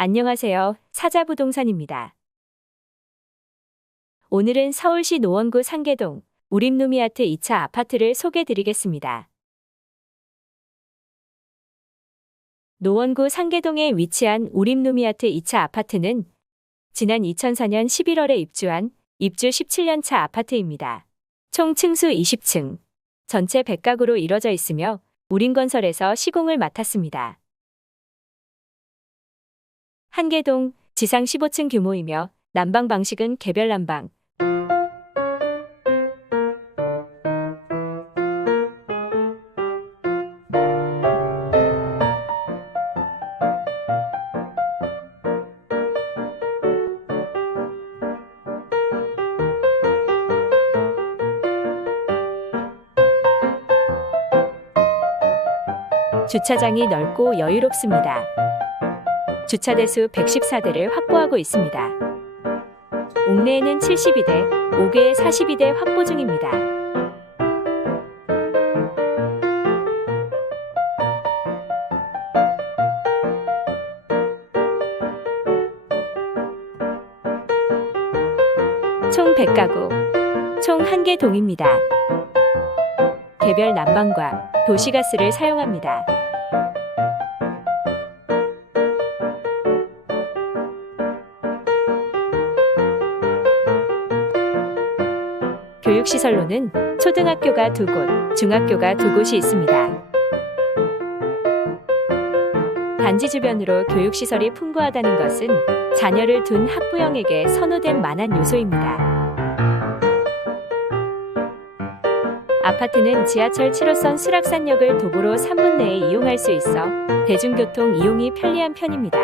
안녕하세요. 사자부동산입니다. 오늘은 서울시 노원구 상계동 우림루미아트 2차 아파트를 소개 드리겠습니다. 노원구 상계동에 위치한 우림루미아트 2차 아파트는 지난 2004년 11월에 입주한 입주 17년차 아파트입니다. 총 층수 20층, 전체 100가구로 이뤄져 있으며 우림건설에서 시공을 맡았습니다. 한계동 지상 15층 규모이며 난방 방식은 개별 난방. 주차장이 넓고 여유롭습니다. 주차 대수 114대를 확보하고 있습니다. 옥내에는 72대, 5개에 42대 확보 중입니다. 총 100가구, 총 1개 동입니다. 개별 난방과 도시가스를 사용합니다. 교육시설로는 초등학교가 두 곳, 중학교가 두 곳이 있습니다. 단지 주변으로 교육시설이 풍부하다는 것은 자녀를 둔 학부형에게 선호된 만한 요소입니다. 아파트는 지하철 7호선 수락산역을 도보로 3분 내에 이용할 수 있어 대중교통 이용이 편리한 편입니다.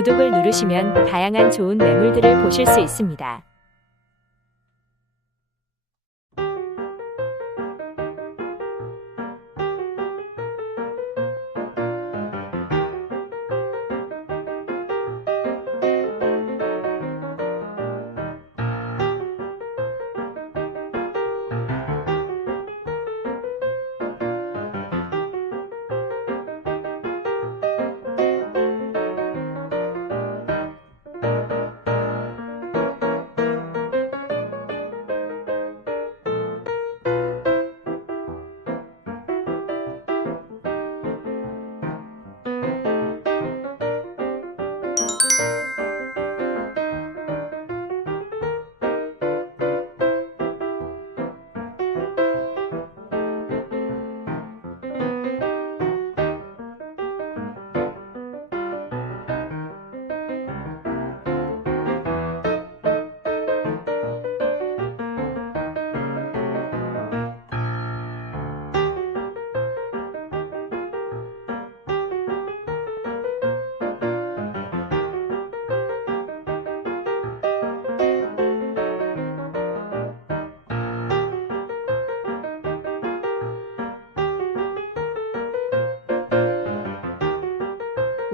구독을 누르시면 다양한 좋은 매물들을 보실 수 있습니다.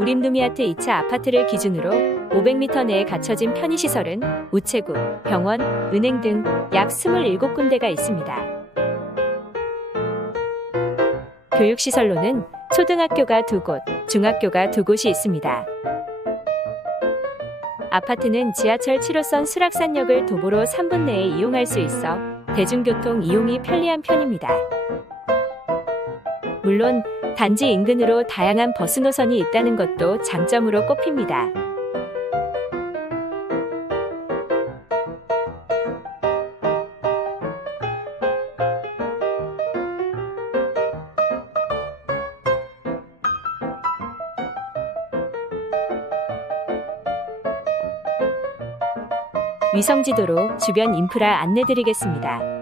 우림루미아트 2차 아파트를 기준으로 500m 내에 갖춰진 편의시설은 우체국, 병원, 은행 등 약 27군데가 있습니다. 교육시설로는 초등학교가 두 곳, 중학교가 두 곳이 있습니다. 아파트는 지하철 7호선 수락산역을 도보로 3분 내에 이용할 수 있어 대중교통 이용이 편리한 편입니다. 물론 단지 인근으로 다양한 버스 노선이 있다는 것도 장점으로 꼽힙니다. 위성지도로 주변 인프라 안내드리겠습니다.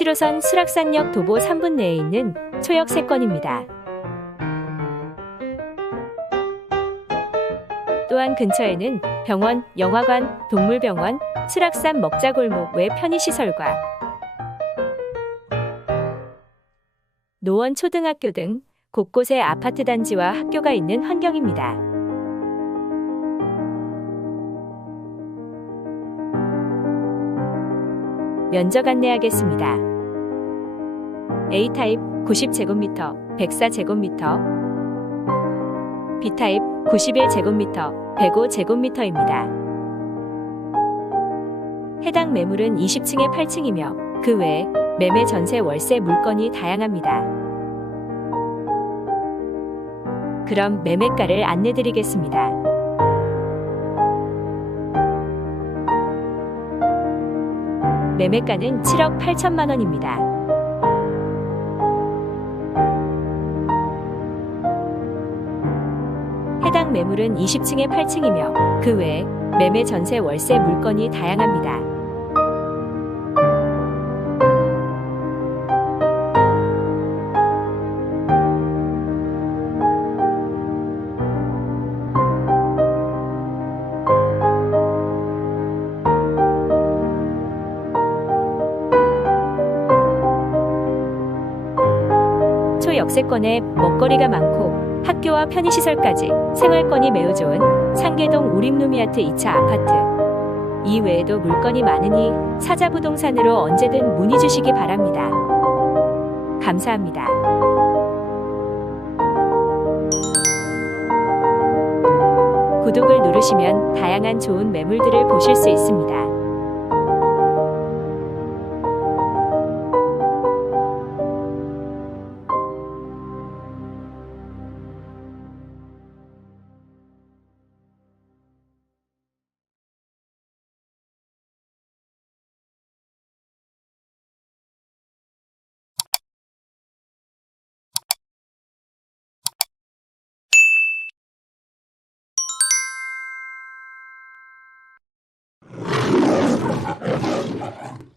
칠호선 수락산역 도보 3분 내에 있는 초역 세권입니다. 또한 근처에는 병원, 영화관, 동물병원, 수락산 먹자골목 외 편의시설과 노원 초등학교 등 곳곳에 아파트 단지와 학교가 있는 환경입니다. 면적 안내하겠습니다. A타입 90제곱미터 104제곱미터 B타입 91제곱미터 105제곱미터입니다. 해당 매물은 20층에 8층이며 그외 매매 전세 월세 물건이 다양합니다. 그럼 매매가를 안내드리겠습니다. 매매가는 7억 8천만 원입니다. 해당 매물은 20층에 8층이며 그 외 매매 전세 월세 물건이 다양합니다. 초역세권에 먹거리가 많고 학교와 편의시설까지 생활권이 매우 좋은 상계동 우림루미아트 2차 아파트. 이 외에도 물건이 많으니 사자부동산으로 언제든 문의 주시기 바랍니다. 감사합니다. 구독을 누르시면 다양한 좋은 매물들을 보실 수 있습니다. Barbara.